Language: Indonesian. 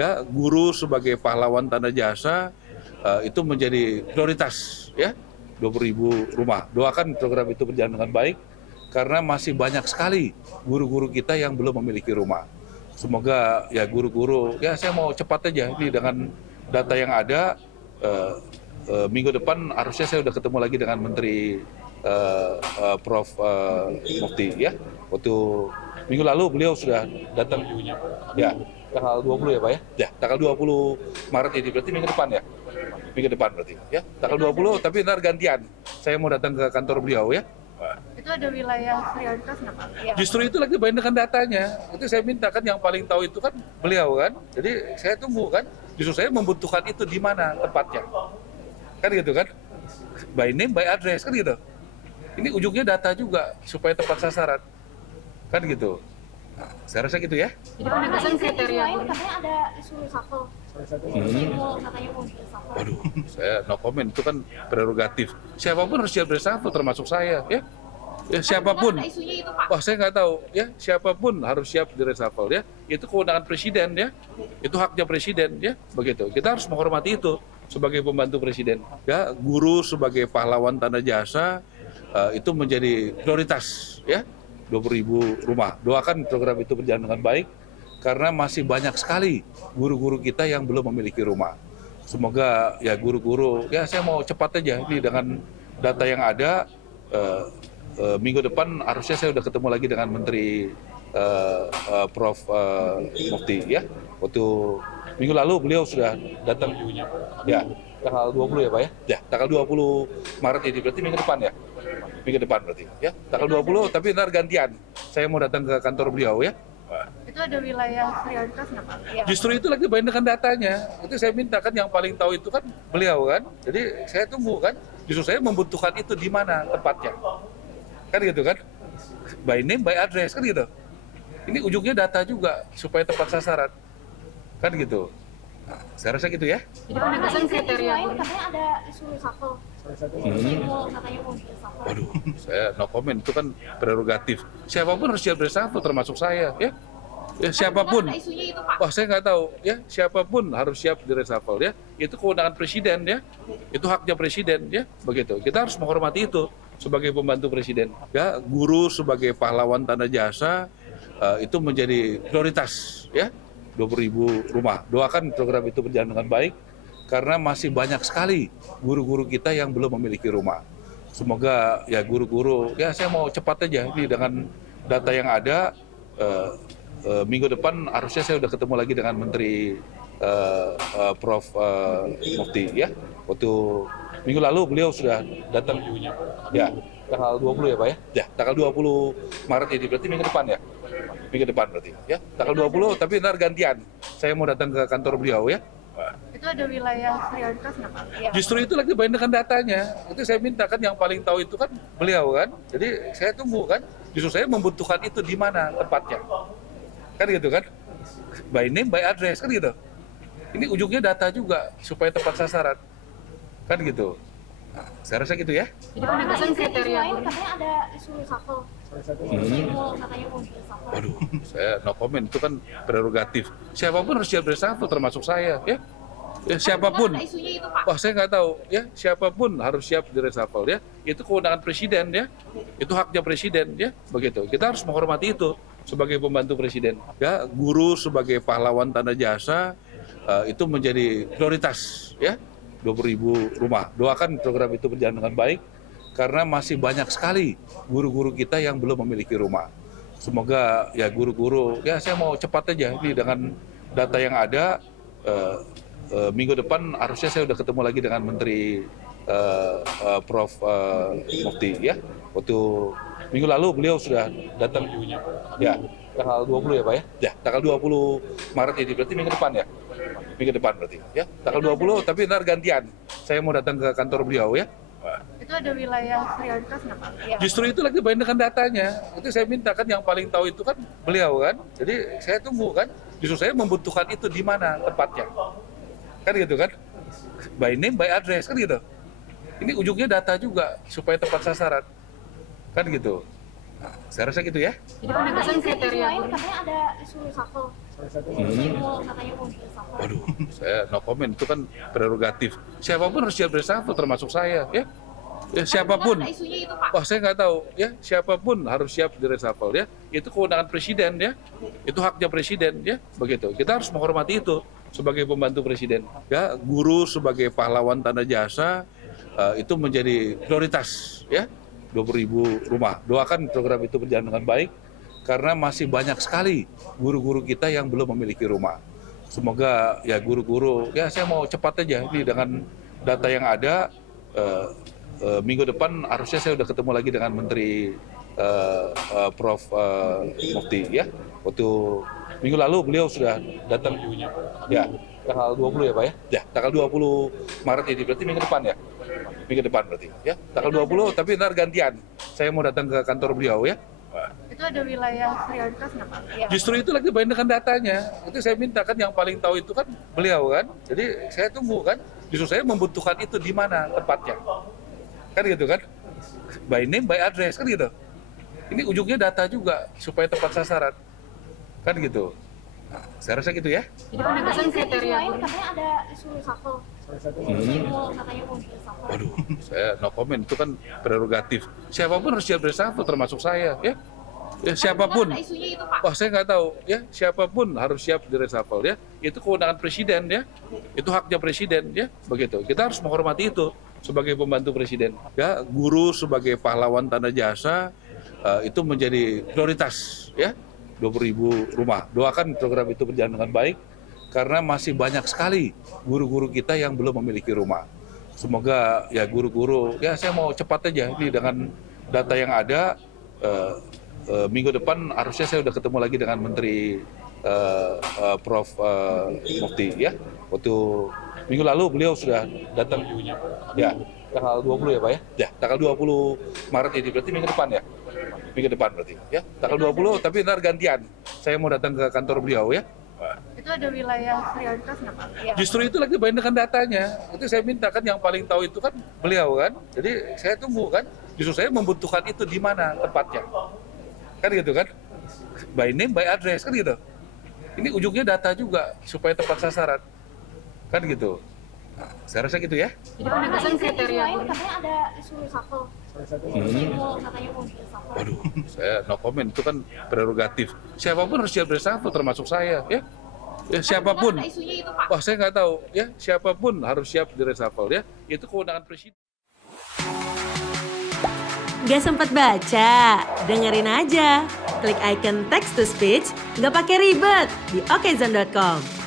ya guru sebagai pahlawan tanda jasa itu menjadi prioritas ya 20.000 rumah. Doakan program itu berjalan dengan baik karena masih banyak sekali guru-guru kita yang belum memiliki rumah. Semoga ya guru-guru ya saya mau cepat aja ini dengan data yang ada minggu depan harusnya saya udah ketemu lagi dengan Menteri Prof Mufti ya. Waktu minggu lalu beliau sudah datang ya tanggal 20 ya Pak ya? Ya, tanggal 20 Maret ini berarti minggu depan ya? Minggu depan berarti ya? Tanggal 20 tapi ntar gantian. Saya mau datang ke kantor beliau ya. Itu ada wilayah prioritas nggak Pak? Ya. Justru itu lagi main dengan datanya. Itu saya minta kan yang paling tahu itu kan beliau kan. Jadi saya tunggu kan. Justru saya membutuhkan itu di mana tempatnya. Kan gitu kan. By name, by address kan gitu. Ini ujungnya data juga supaya tepat sasaran. Kan gitu. Nah, saya rasa gitu ya. Jadi penegasan kriteria lain katanya ada isu reshuffle. Katanya mau reshuffle. Waduh, saya no comment, itu kan prerogatif. Siapapun harus siap reshuffle, termasuk saya, ya. Ya siapapun. Ada isunya itu Pak. Wah, saya nggak tahu, ya. Siapapun harus siap di reshuffle, ya. Itu kewenangan presiden, ya. Itu haknya presiden, ya. Begitu. Kita harus menghormati itu sebagai pembantu presiden. Ya, guru sebagai pahlawan tanda jasa itu menjadi prioritas, ya. 20.000 rumah. Doakan program itu berjalan dengan baik karena masih banyak sekali guru-guru kita yang belum memiliki rumah. Semoga ya guru-guru ya saya mau cepat aja ini dengan data yang ada minggu depan harusnya saya udah ketemu lagi dengan Menteri Prof Mufti ya. Waktu minggu lalu beliau sudah datang ya tanggal 20 ya Pak ya? Ya, tanggal 20 Maret ini berarti minggu depan ya? Minggu depan berarti ya? Tanggal 20 tapi ntar gantian. Saya mau datang ke kantor beliau ya. Itu ada wilayah prioritas nggak Pak? Ya. Justru itu lagi main dengan datanya. Itu saya minta kan yang paling tahu itu kan beliau kan. Jadi saya tunggu kan. Justru saya membutuhkan itu di mana tempatnya. Kan gitu kan. By name, by address kan gitu. Ini ujungnya data juga supaya tepat sasaran. Kan gitu. Nah, saya rasa gitu ya. Jadi penegasan kriteria Lain katanya ada isu reshuffle. Katanya mau reshuffle. Waduh, saya no comment, itu kan prerogatif. Siapapun harus siap reshuffle, termasuk saya, ya. Ya siapapun. Ada isunya itu Pak. Wah, saya nggak tahu, ya. Siapapun harus siap di reshuffle, ya. Itu kewenangan presiden, ya. Itu haknya presiden, ya. Begitu. Kita harus menghormati itu sebagai pembantu presiden. Ya, guru sebagai pahlawan tanda jasa itu menjadi prioritas, ya. 20.000 rumah. Doakan program itu berjalan dengan baik karena masih banyak sekali guru-guru kita yang belum memiliki rumah. Semoga ya guru-guru ya saya mau cepat aja ini dengan data yang ada minggu depan harusnya saya udah ketemu lagi dengan Menteri Prof Mufti ya. Waktu minggu lalu beliau sudah datang ya tanggal 20 ya Pak ya? Ya, tanggal 20 Maret ini berarti minggu depan ya? Minggu depan berarti ya? Tanggal 20 tapi ntar gantian. Saya mau datang ke kantor beliau ya. Itu ada wilayah prioritas nggak Pak? Ya. Justru itu lagi main dengan datanya. Itu saya minta kan yang paling tahu itu kan beliau kan. Jadi saya tunggu kan. Justru saya membutuhkan itu di mana tempatnya. Kan gitu kan. By name, by address kan gitu. Ini ujungnya data juga supaya tepat sasaran. Kan gitu. Nah, saya rasa gitu ya. Jadi penegasan kriteria Lain katanya ada isu reshuffle. Katanya mau reshuffle. Waduh, saya no comment, itu kan prerogatif. Siapapun harus siap reshuffle, termasuk saya, ya. Ya siapapun. Ada isunya itu Pak. Wah, saya nggak tahu, ya. Siapapun harus siap di reshuffle, ya. Itu kewenangan presiden, ya. Itu haknya presiden, ya. Begitu. Kita harus menghormati itu sebagai pembantu presiden. Ya, guru sebagai pahlawan tanda jasa itu menjadi prioritas, ya. 20.000 rumah. Doakan program itu berjalan dengan baik karena masih banyak sekali guru-guru kita yang belum memiliki rumah. Semoga ya guru-guru ya saya mau cepat aja ini dengan data yang ada minggu depan harusnya saya udah ketemu lagi dengan Menteri Prof Mufti ya. Waktu minggu lalu beliau sudah datang ya tanggal 20 ya Pak ya? Ya, tanggal 20 Maret ini berarti minggu depan ya? Minggu depan berarti ya? Tanggal 20 tapi ntar gantian. Saya mau datang ke kantor beliau ya. Itu ada wilayah prioritas nggak Pak? Ya. Justru itu lagi main dengan datanya. Itu saya minta kan yang paling tahu itu kan beliau kan. Jadi saya tunggu kan. Justru saya membutuhkan itu di mana tempatnya. Kan gitu kan. By name, by address kan gitu. Ini ujungnya data juga supaya tepat sasaran. Kan gitu. Nah, Saya rasa gitu ya. Jadi penegasan kriteria lain guru. katanya ada isu reshuffle. Katanya mau reshuffle. Waduh, saya no comment, itu kan prerogatif. Siapapun harus siap reshuffle, termasuk saya, ya. Ya, siapapun. Ada isunya itu, Pak. Wah, saya nggak tahu, ya. Siapapun harus siap di reshuffle, ya. Itu kewenangan presiden, ya. Itu haknya presiden, ya. Begitu. Kita harus menghormati itu sebagai pembantu presiden. Ya, guru sebagai pahlawan tanda jasa itu menjadi prioritas, ya. 20.000 rumah. Doakan program itu berjalan dengan baik, karena masih banyak sekali guru-guru kita yang belum memiliki rumah. Semoga ya guru-guru, ya saya mau cepat aja ini dengan data yang ada. Minggu depan harusnya saya udah ketemu lagi dengan Menteri Prof. Mufti, ya. Waktu minggu lalu beliau sudah datang, ya, tanggal 20 ya Pak ya? Ya, tanggal 20 Maret ini, berarti minggu depan ya? Minggu depan berarti, ya. Tanggal 20, tapi ntar gantian. Saya mau datang ke kantor beliau, ya. Itu ada wilayah prioritas nggak Pak? Iya. Justru itu lagi main dengan datanya. Itu saya minta kan, yang paling tahu itu kan beliau kan. Jadi saya tunggu kan. Justru saya membutuhkan itu di mana tempatnya. Kan gitu kan. By name, by address kan gitu. Ini ujungnya data juga supaya tepat sasaran. Kan gitu. Nah, saya rasa gitu ya. Jadi penegasan kriteria lain guru. katanya ada isu reshuffle. Katanya mau reshuffle. Waduh, saya no comment, itu kan prerogatif. Siapapun harus siap reshuffle, termasuk saya, ya. Ya, siapapun. Ada isunya itu, Pak. Wah, saya nggak tahu, ya. Siapapun harus siap di reshuffle, ya. Itu kewenangan presiden, ya. Itu haknya presiden, ya. Begitu. Kita harus menghormati itu sebagai pembantu presiden. Ya, guru sebagai pahlawan tanda jasa itu menjadi prioritas, ya. 20.000 rumah. Doakan program itu berjalan dengan baik, karena masih banyak sekali guru-guru kita yang belum memiliki rumah. Semoga ya guru-guru, ya saya mau cepat aja ini dengan data yang ada. Minggu depan harusnya saya udah ketemu lagi dengan Menteri Prof. Mufti, ya. Waktu minggu lalu beliau sudah datang, ya, tanggal 20 ya Pak ya? Ya, tanggal 20 Maret ini, berarti minggu depan ya? Minggu depan berarti, ya. Tanggal 20, tapi ntar gantian. Saya mau datang ke kantor beliau, ya. Itu ada wilayah prioritas nggak Pak? Iya. Justru itu lagi main dengan datanya. Itu saya minta kan, yang paling tahu itu kan beliau kan. Jadi saya tunggu kan. Justru saya membutuhkan itu di mana tempatnya. Kan gitu kan. By name, by address kan gitu. Ini ujungnya data juga supaya tepat sasaran. Kan gitu. Nah, saya rasa gitu ya. Jadi penegasan kriteria lain guru. katanya ada isu reshuffle. Katanya mau reshuffle. Waduh, saya no comment, itu kan prerogatif. Siapapun harus siap reshuffle, termasuk saya, ya. Ya, siapapun. Ada isunya itu, Pak. Wah, saya nggak tahu, ya. Siapapun harus siap di reshuffle, ya. Itu kewenangan presiden. Gak sempat baca? Dengerin aja. Klik icon text to speech, gak pakai ribet di okezone.com.